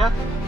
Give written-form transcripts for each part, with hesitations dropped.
Yeah.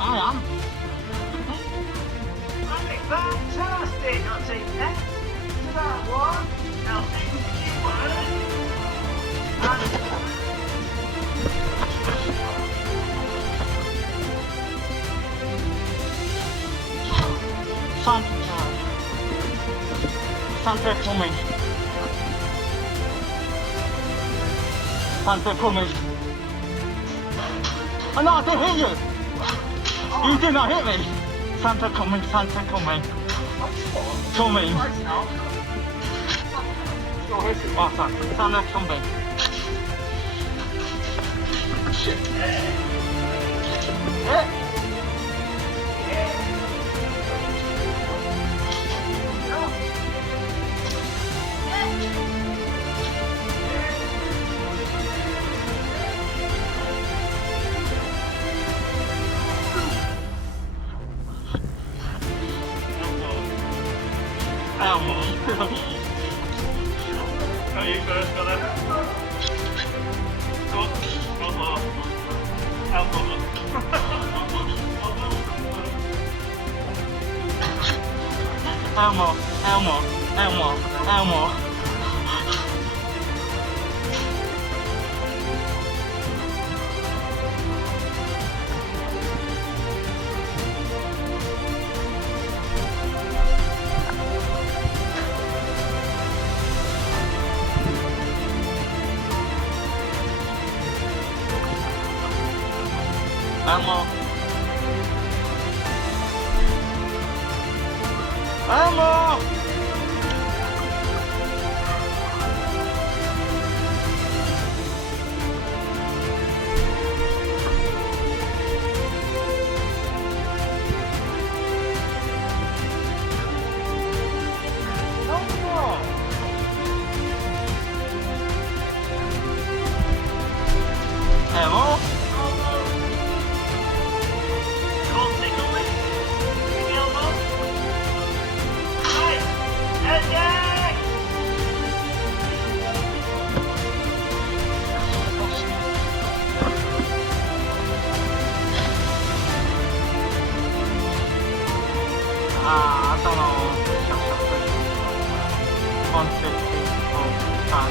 I am. Fantastic! I'll take that. To that one. Now take you one. Santa coming. Santa coming. Oh no, I didn't hit you. You did not hit me. Santa coming, Santa coming. Coming. Awesome. Santa coming. Elmo. No, you first, got it. Good lord. Elmo. Elmo, Elmo, Elmo, Elmo. Elmo. Elmo! Elmo? あとの小食コンセプトを使う。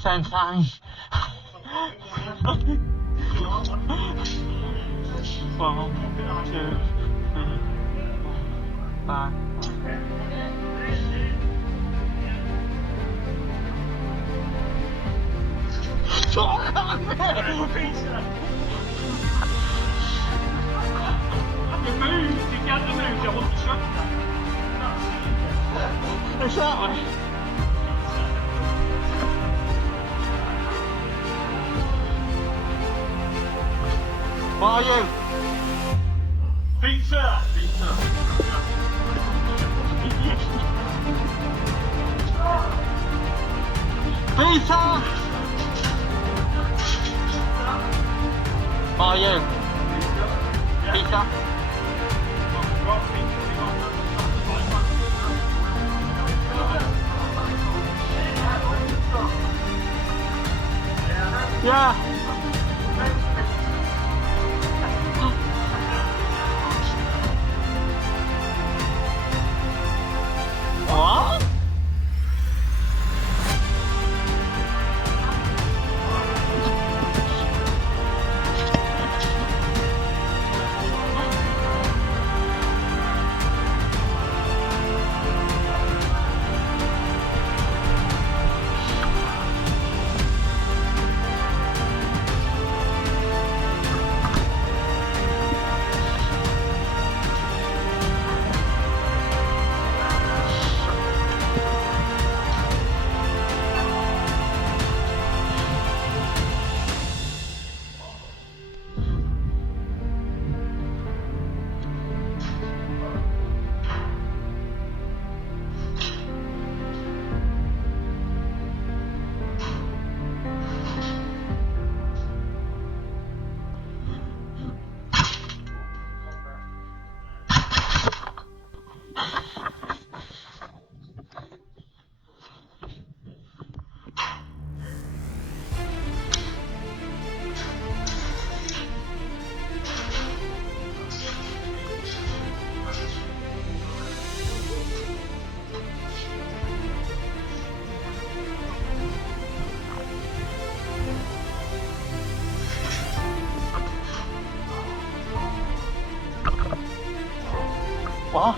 Same time. 1, 2, 3, 4, 5. そうだね。Exactly. What are you? Pizza! Pizza! What are you? Pizza? Yeah. What? What?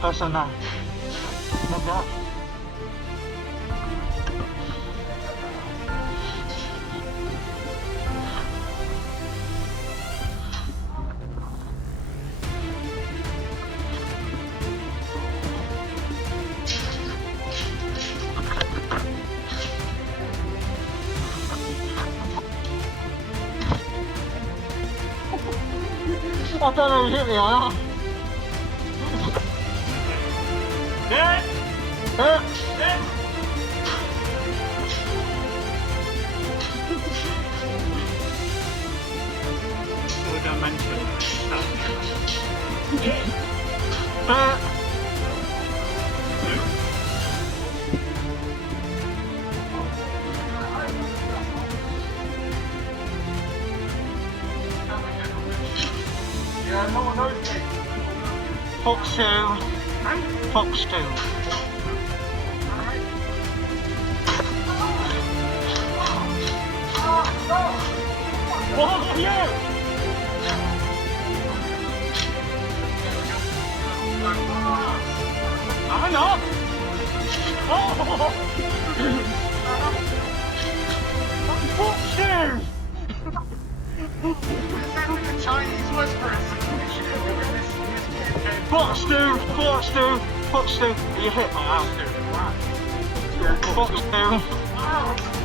Personal. Nada. I thought it would hit me, I know. Udah mention. Yeah, no one knows me. Fox stew. Fox stew. What are you? I'm not. Oh! Fox stew! Footstool, footstool, footstool. Are you hit? Wow. Footstool.